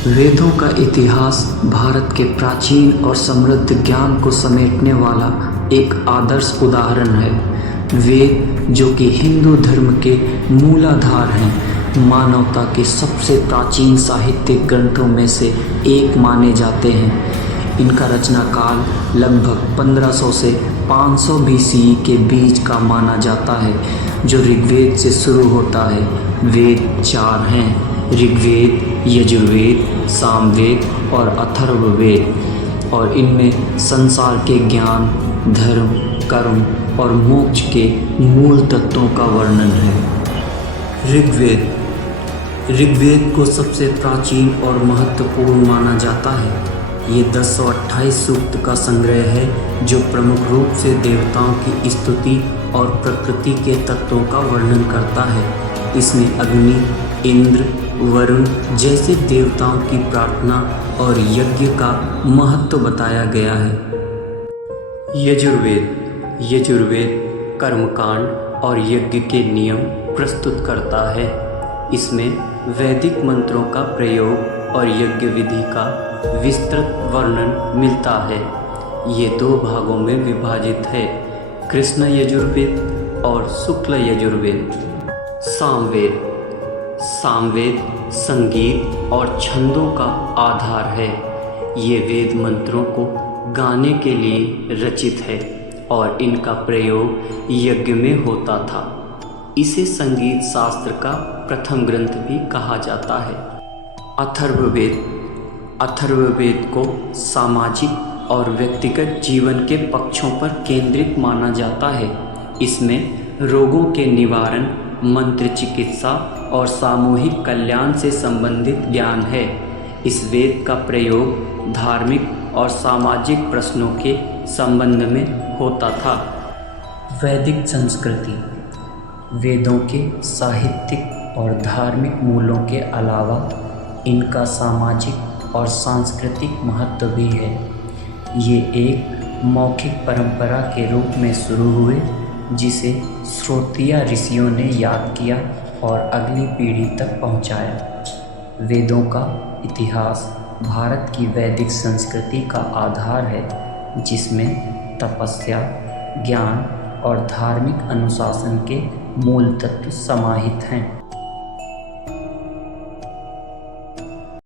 वेदों का इतिहास भारत के प्राचीन और समृद्ध ज्ञान को समेटने वाला एक आदर्श उदाहरण है। वेद, जो कि हिंदू धर्म के मूलाधार हैं, मानवता के सबसे प्राचीन साहित्यिक ग्रंथों में से एक माने जाते हैं। इनका रचना काल लगभग 1500 से 500 BCE के बीच का माना जाता है, जो ऋग्वेद से शुरू होता है। वेद 4 हैं: ऋग्वेद, यजुर्वेद, सामवेद और अथर्ववेद, और इनमें संसार के ज्ञान, धर्म, कर्म और मोक्ष के मूल तत्वों का वर्णन है। ऋग्वेद को सबसे प्राचीन और महत्वपूर्ण माना जाता है। ये 1028 सूक्त का संग्रह है, जो प्रमुख रूप से देवताओं की स्तुति और प्रकृति के तत्वों का वर्णन करता है। इसमें अग्नि, इंद्र, वरुण जैसे देवताओं की प्रार्थना और यज्ञ का महत्व बताया गया है। यजुर्वेद कर्मकांड और यज्ञ के नियम प्रस्तुत करता है। इसमें वैदिक मंत्रों का प्रयोग और यज्ञ विधि का विस्तृत वर्णन मिलता है। ये 2 भागों में विभाजित है: कृष्ण यजुर्वेद और शुक्ल यजुर्वेद। सामवेद संगीत और छंदों का आधार है। ये वेद मंत्रों को गाने के लिए रचित है और इनका प्रयोग यज्ञ में होता था। इसे संगीत शास्त्र का प्रथम ग्रंथ भी कहा जाता है। अथर्ववेद को सामाजिक और व्यक्तिगत जीवन के पक्षों पर केंद्रित माना जाता है। इसमें रोगों के निवारण, मंत्र चिकित्सा और सामूहिक कल्याण से संबंधित ज्ञान है। इस वेद का प्रयोग धार्मिक और सामाजिक प्रश्नों के संबंध में होता था। वैदिक संस्कृति वेदों के साहित्यिक और धार्मिक मूलों के अलावा इनका सामाजिक और सांस्कृतिक महत्व भी है। ये एक मौखिक परंपरा के रूप में शुरू हुए, जिसे श्रोत्रिय ऋषियों ने याद किया और अगली पीढ़ी तक पहुंचाया। वेदों का इतिहास भारत की वैदिक संस्कृति का आधार है, जिसमें तपस्या, ज्ञान और धार्मिक अनुशासन के मूल तत्व समाहित हैं।